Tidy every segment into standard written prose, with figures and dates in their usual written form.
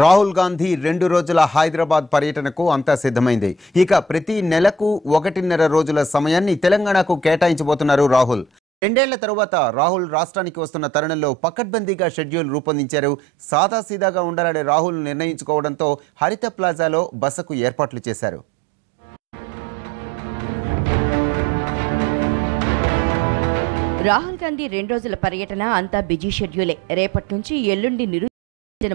రాహుల్ గాంధీ 2 రోజుల హైదరాబాద్ పర్యటనకు అంతా సిద్ధమైంది. ఇక ప్రతి నెలకు 1.5 రోజుల సమయాన్ని తెలంగాణకు కేటాయించబోతున్నారు రాహుల్. 2 ఏళ్ల తరువాత రాహుల్ రాష్ట్రానికి వస్తున్న తరుణంలో పకడ్బందీగా షెడ్యూల్ రూపొందించారు. సాదాసీదాగా ఉండాలనే రాహుల్ నిర్ణయించుకోవడంతో హరిత ప్లాజాలో బసకు ఏర్పాట్లు చేశారు. రాహుల్ గాంధీ 2 రోజుల పర్యటన అంతా బిజీ షెడ్యూలే. రేపటి నుంచి ఎల్లుండి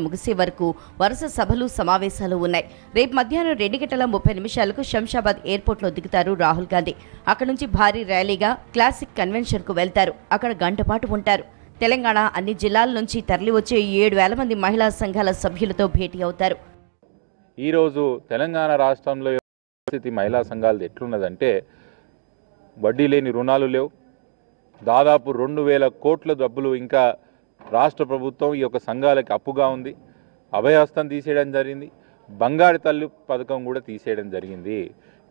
ముగిసే వరకు వరుస సభలు సమావేశాలు ఉన్నాయి. రేపు మధ్యాహ్నం 2:30 శంషాబాద్ ఎయిర్పోర్ట్లో దిగుతారు రాహుల్ గాంధీ. అక్కడ నుంచి భారీ ర్యాలీగా క్లాసిక్ కన్వెన్షన్కు వెళ్తారు. అక్కడ గంట పాటు ఉంటారు. తెలంగాణ అన్ని జిల్లాల నుంచి తరలివచ్చే 7,000 మంది మహిళా సంఘాల సభ్యులతో భేటీ అవుతారు. ఈరోజు తెలంగాణ రాష్ట్రంలో పరిస్థితి మహిళా సంఘాలది ఎట్లున్నదంటే, వడ్డీ లేని రుణాలు లేవు. దాదాపు 2,000 కోట్ల డబ్బులు ఇంకా రాష్ట్ర ప్రభుత్వం ఈ యొక్క సంఘాలకి అప్పుగా ఉంది. అభయహస్తం తీసేయడం జరిగింది. బంగారు తల్లి పథకం కూడా తీసేయడం జరిగింది.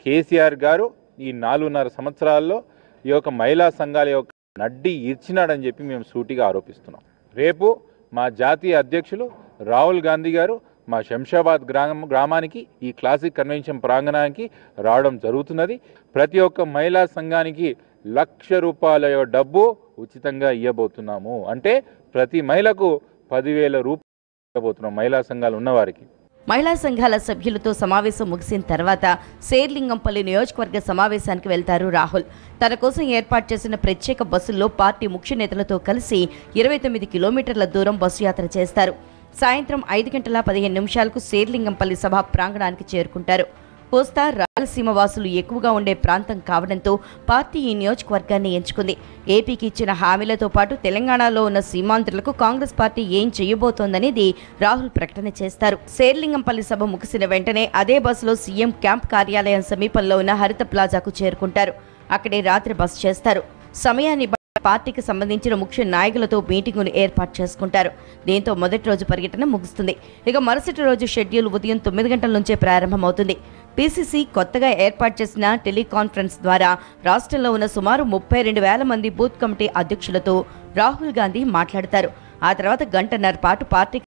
కేసీఆర్ గారు ఈ 4.5 సంవత్సరాల్లో ఈ యొక్క మహిళా సంఘాల యొక్క నడ్డి ఇచ్చినాడని చెప్పి మేము సూటిగా ఆరోపిస్తున్నాం. రేపు మా జాతీయ అధ్యక్షులు రాహుల్ గాంధీ గారు మా శంషాబాద్ గ్రామానికి ఈ క్లాసిక్ కన్వెన్షన్ ప్రాంగణానికి రావడం జరుగుతున్నది. ప్రతి ఒక్క మహిళా సంఘానికి ₹1,00,000 డబ్బు ఉచితంగా ఇవ్వబోతున్నాము. అంటే ప్రతి మహిళకు 10,000 రూపాయలు ఇవ్వబోతున్నాం మహిళా సంఘాలు ఉన్నవారికి. మహిళా సంఘాల సభ్యులతో సమావేశం ముగిసిన తర్వాత శేర్లింగంపల్లి నియోజకవర్గ సమావేశానికి వెళ్తారు రాహుల్. తన కోసం ఏర్పాటు చేసిన ప్రత్యేక బస్సుల్లో పార్టీ ముఖ్య నేతలతో కలిసి 29 కిలోమీటర్ల దూరం బస్సు యాత్ర చేస్తారు. సాయంత్రం 5:15 శేర్లింగంపల్లి సభా ప్రాంగణానికి చేరుకుంటారు. కోస్తా రాయలసీమ వాసులు ఎక్కువగా ఉండే ప్రాంతం కావడంతో పార్టీ ఈ నియోజకవర్గాన్ని ఎంచుకుంది. ఏపీకి ఇచ్చిన హామీలతో పాటు తెలంగాణలో ఉన్న సీమాంధ్రులకు కాంగ్రెస్ పార్టీ ఏం చేయబోతోందనేది రాహుల్ ప్రకటన చేస్తారు. శేర్లింగంపల్లి సభ ముగిసిన వెంటనే అదే బస్సులో సీఎం క్యాంప్ కార్యాలయం సమీపంలో ఉన్న హరిత ప్లాజాకు చేరుకుంటారు. అక్కడే రాత్రి బస చేస్తారు. సమయాన్ని పార్టీకి సంబంధించిన ముఖ్య నాయకులతో మీటింగును ఏర్పాటు చేసుకుంటారు. దీంతో మొదటి రోజు పర్యటన ముగుస్తుంది. ఇక మరుసటి రోజు షెడ్యూల్ ఉదయం 9 గంటల నుంచే ప్రారంభమవుతుంది. పీసీసీ కొత్తగా ఏర్పాటు చేసిన టెలికాన్ఫరెన్స్ ద్వారా రాష్ట్రంలో ఉన్న సుమారు 32,000 మంది బూత్ కమిటీ అధ్యక్షులతో రాహుల్ గాంధీ మాట్లాడతారు. ఆ తర్వాత గంటన్నర పాటు పార్టీ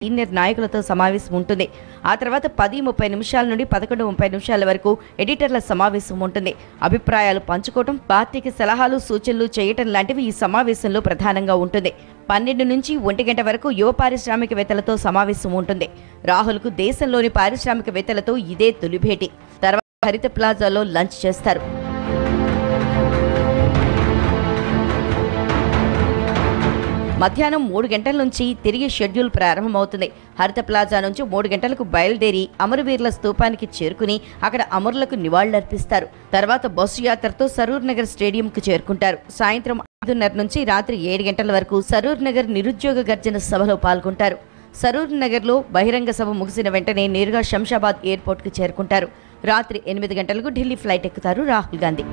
సీనియర్ నాయకులతో సమావేశం ఉంటుంది. ఆ తర్వాత 10:30 నుండి 11:30 వరకు ఎడిటర్ల సమావేశం ఉంటుంది. అభిప్రాయాలు పంచుకోవడం, పార్టీకి సలహాలు సూచనలు చేయటం లాంటివి ఈ సమావేశంలో ప్రధానంగా ఉంటుంది. 12 నుంచి 1 గంట వరకు యువ పారిశ్రామికవేత్తలతో సమావేశం ఉంటుంది. రాహుల్కు దేశంలోని పారిశ్రామికవేత్తలతో ఇదే తొలి భేటీ. తర్వాత హరిత ప్లాజాలో లంచ్ చేస్తారు. మధ్యాహ్నం 3 గంటల నుంచి తిరిగి షెడ్యూల్ ప్రారంభమవుతుంది. హరిత ప్లాజా నుంచి 3 గంటలకు బయలుదేరి అమరవీరుల స్తూపానికి చేరుకుని అక్కడ అమరులకు నివాళులర్పిస్తారు. తర్వాత బస్సు యాత్రతో సరూర్ నగర్ స్టేడియంకు చేరుకుంటారు. సాయంత్రం 5:30 నుంచి రాత్రి 7 గంటల వరకు సరూర్ నగర్ నిరుద్యోగ గర్జన సభలో పాల్గొంటారు. సరూర్ నగర్లో బహిరంగ సభ ముగిసిన వెంటనే నేరుగా శంషాబాద్ ఎయిర్పోర్ట్కు చేరుకుంటారు. రాత్రి 8 గంటలకు ఢిల్లీ ఫ్లైట్ ఎక్కుతారు రాహుల్ గాంధీ.